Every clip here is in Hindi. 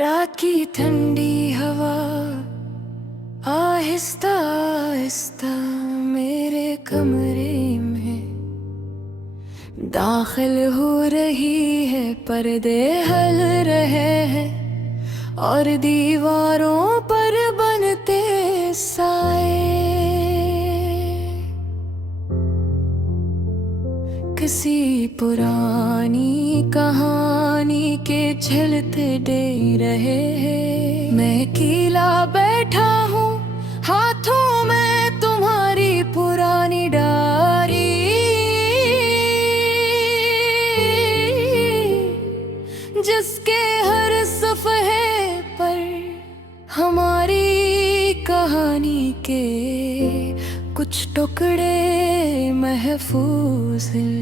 रात की ठंडी हवा आहिस्ता आहिस्ता मेरे कमरे में दाखिल हो रही है। पर्दे हल रहे हैं और दीवारों पर बनते साए किसी पुरानी कहानी के झलते दे रहे हैं। मैं अकेला बैठा हूँ, हाथों में तुम्हारी पुरानी डायरी, जिसके हर सफ़हे पर हमारी कहानी के कुछ टुकड़े महफूज हैं।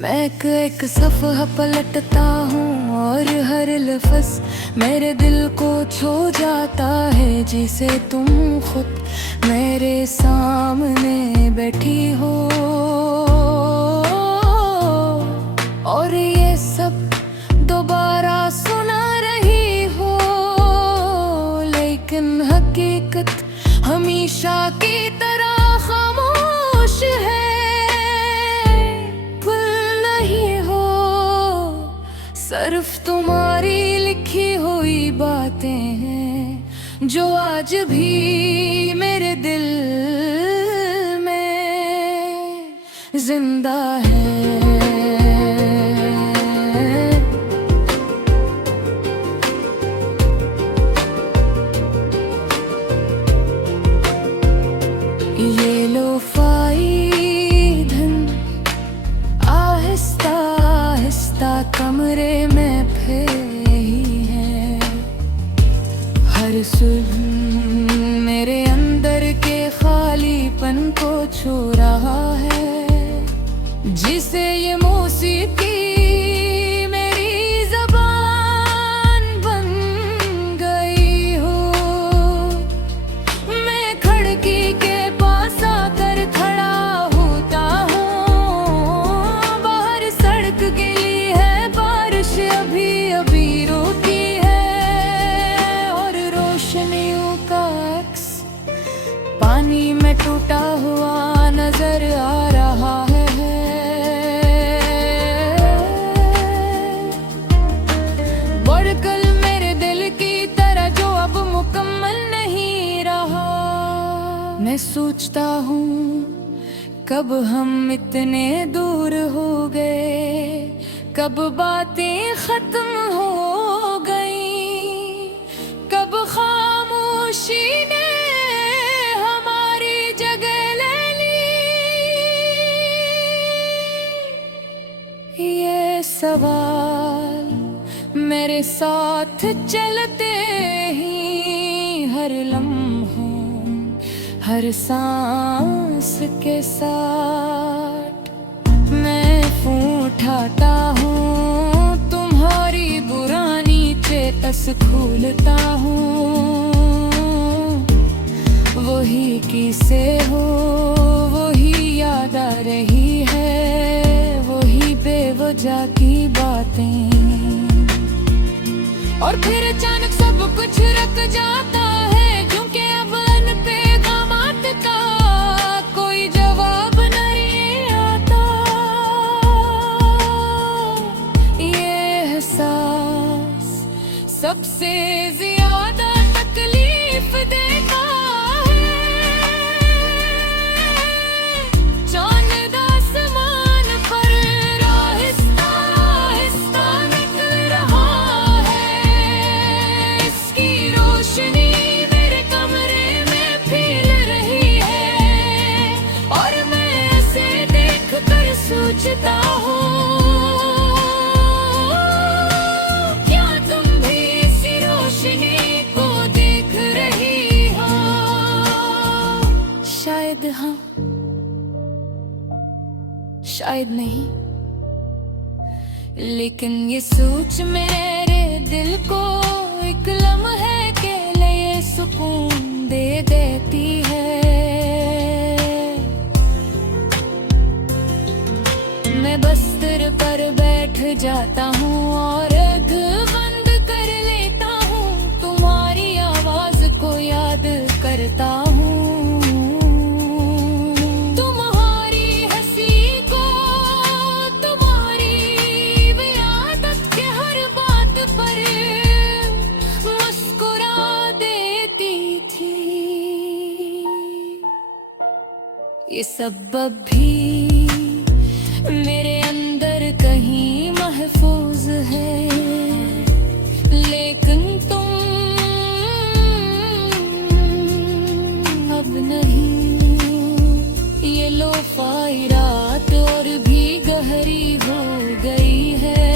मैं एक सफ़हा पलटता हूँ और हर लफ्ज़ मेरे दिल को छू जाता है। जिसे तुम खुद मेरे सामने बैठी हो और ये सब दोबारा सुना रही हो, लेकिन हकीकत हमेशा की तरह खामोश है। भूल नहीं हो, सिर्फ तुम्हारी लिखी हुई बातें हैं जो आज भी मेरे दिल में जिंदा है। ये लोफाई धुन आहिस्ता आहिस्ता कमरे में फैली है। हर सुर मेरे अंदर के खालीपन को छू रहा है। जिसे ये मौसीकी पानी में टूटा हुआ नजर आ रहा है। बढ़कर मेरे दिल की तरह जो अब मुकम्मल नहीं रहा। मैं सोचता हूँ कब हम इतने दूर हो गए, कब बातें खत्म हो गई, कब खामोशी ने सवाल मेरे साथ चलते ही हर लम्हों हर सांस के साथ मैं फोन उठाता हूँ, तुम्हारी पुरानी चेतस खोलता हूँ। वही किसे हो वही याद आ रही है, बेवजह की बातें। और फिर अचानक सब कुछ रख जाता है, क्योंकि अब पैगामात का कोई जवाब नहीं आता। ये एहसास सबसे ज्यादा तकलीफ देता सोचता हूँ क्या तुम भी इसी रोशनी को देख रही हो। शायद हाँ, शायद नहीं, लेकिन ये सोच मेरे दिल को एक लम्हे के लिए सुकून दे देती है। मैं बस्तर पर बैठ जाता हूँ और आँख बंद कर लेता ये सब भी मेरे अंदर कहीं महफूज है, लेकिन तुम अब नहीं। ये लोफाई रात और भी गहरी हो गई है,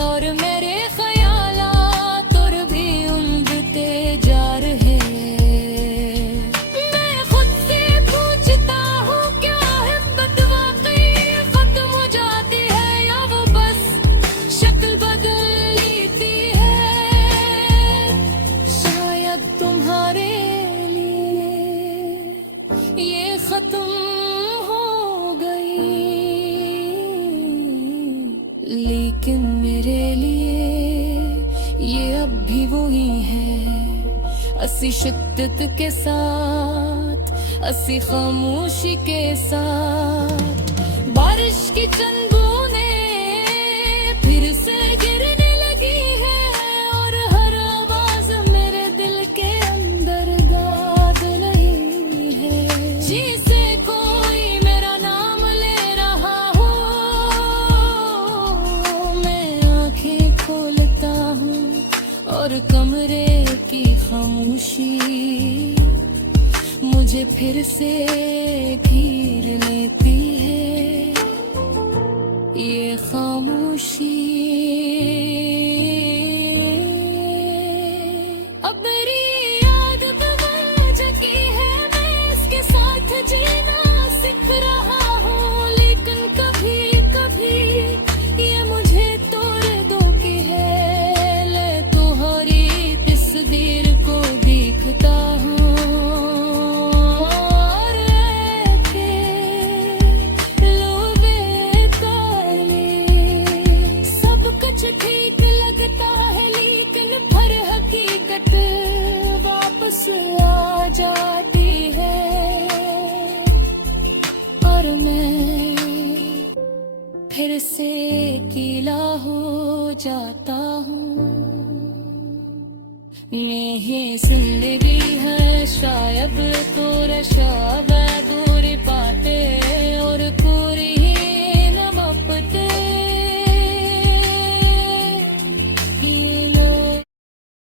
और मेरे ख्यालात और भी उलझते जा रहे। मैं खुद से पूछता हूँ, क्या हिम्मत वाकई खत्म हो जाती है, या वो बस शक्ल बदल लेती है। शायद तुम्हारे लिए ये खत्म हो गई, लेकिन मेरे लिए ये अब भी वही है। असी शिद्दत के साथ, असी खामोशी के साथ, बारिश की चंद बूंदें फिर से गिरने लगी है, और हर आवाज मेरे दिल के अंदर गाद रही है। जिसे कोई मेरा नाम ले रहा हो, मैं आंखें खोलता हूँ और कमरे की खामोशी मुझे फिर से घेर लेती है। ये खामोशी अब मेरी आदत बन चुकी है, मैं इसके साथ जीना सीख रहा हूँ, लेकिन कभी कभी ये मुझे तोड़ दो की है। ले तुम्हारी तस्वीर को देखता हूँ, और ऐसे लोबे काले सब कुछ ठीक लगता है, लेकिन फिर हकीकत वापस आ जाती है, और मैं फिर से गीला हो जाता हूँ। ये जिंदगी है शायद तो रशा